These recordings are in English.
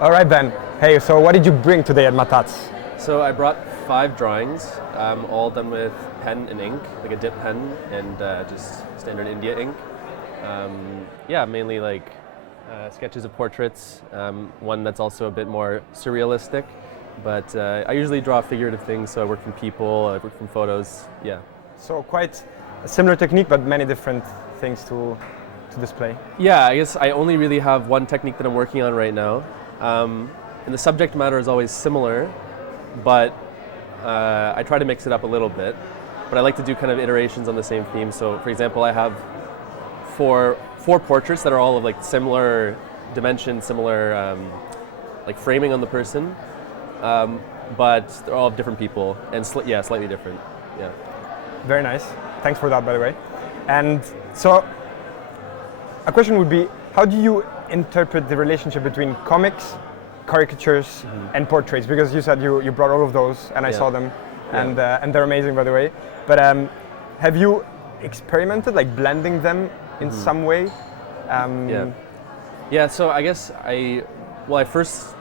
All right, Ben. Hey, so what did you bring today at Matazz? So I brought 5 drawings, all done with pen and ink, like a dip pen and just standard India ink. Mainly like sketches of portraits, one that's also a bit more surrealistic, but I usually draw figurative things, so I work from people, I work from photos, yeah. So quite a similar technique, but many different things to display. Yeah, I guess I only really have one technique that I'm working on right now. And the subject matter is always similar, but I try to mix it up a little bit. But I like to do kind of iterations on the same theme. So, for example, I have four portraits that are all of like similar dimension, similar like framing on the person, but they're all of different people and slightly different. Yeah. Very nice. Thanks for that, by the way. And so, a question would be, how do you interpret the relationship between comics, caricatures, and portraits? Because you said you brought all of those, and I saw them, and they're amazing, by the way. But have you experimented, like blending them in some way? So I guess I first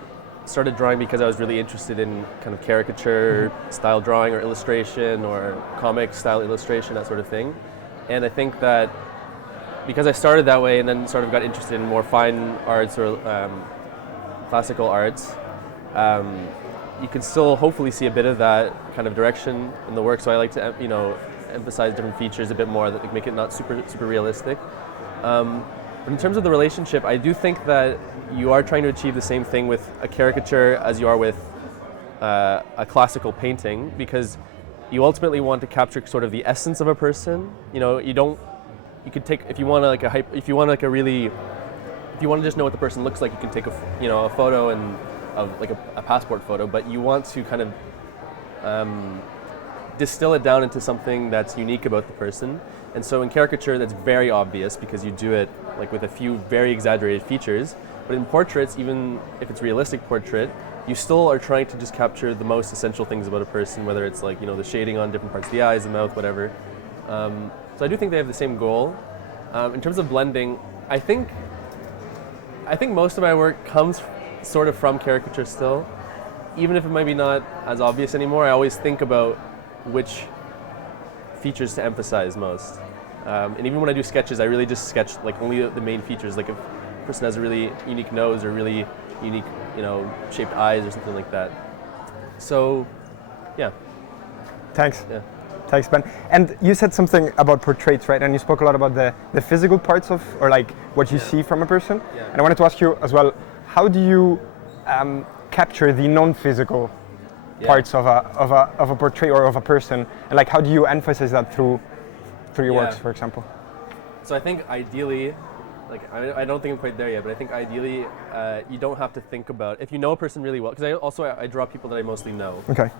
started drawing because I was really interested in kind of caricature style drawing or illustration or comic style illustration, that sort of thing. And I think that because I started that way and then sort of got interested in more fine arts or classical arts, you can still hopefully see a bit of that kind of direction in the work. So I like to emphasize different features a bit more, that make it not super realistic. But in terms of the relationship, I do think that you are trying to achieve the same thing with a caricature as you are with a classical painting, because you ultimately want to capture sort of the essence of a person. You could take, if you want to just know what the person looks like, you can take a photo of like a passport photo, but you want to kind of distill it down into something that's unique about the person. And so in caricature, that's very obvious because you do it like with a few very exaggerated features. But in portraits, even if it's a realistic portrait, you still are trying to just capture the most essential things about a person, whether it's like the shading on different parts of the eyes, the mouth, whatever. So I do think they have the same goal. In terms of blending, I think most of my work comes sort of from caricature still. Even if it might be not as obvious anymore, I always think about which features to emphasize most. And even when I do sketches, I really just sketch like only the main features. Like if a person has a really unique nose or really unique, shaped eyes or something like that. So, yeah. Thanks. Yeah. Thanks, Ben. And you said something about portraits, right? And you spoke a lot about the physical parts of, or like what you see from a person. Yeah. And I wanted to ask you as well, how do you capture the non-physical parts of a portrait or of a person? And like, how do you emphasize that through your works, for example? So I think ideally, like I don't think I'm quite there yet, but I think ideally you don't have to think about, if you know a person really well, because I draw people that I mostly know. Okay.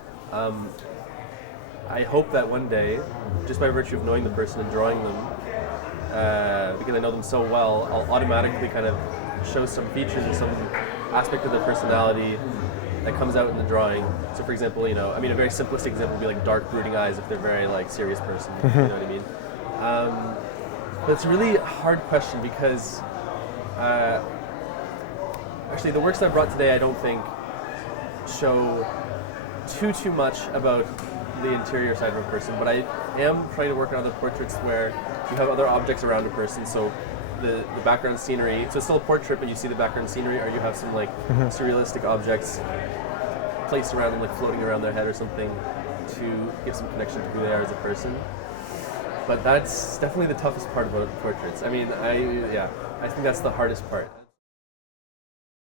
I hope that one day, just by virtue of knowing the person and drawing them, because I know them so well, I'll automatically kind of show some features or some aspect of their personality that comes out in the drawing. So for example, a very simplistic example would be like dark brooding eyes if they're a very like serious person, you know what I mean? But it's a really hard question because actually the works that I brought today I don't think show too much about the interior side of a person, but I am trying to work on other portraits where you have other objects around a person, so the background scenery, so it's still a portrait but you see the background scenery, or you have some like surrealistic objects placed around them, like floating around their head or something, to give some connection to who they are as a person. But that's definitely the toughest part about portraits. I think that's the hardest part.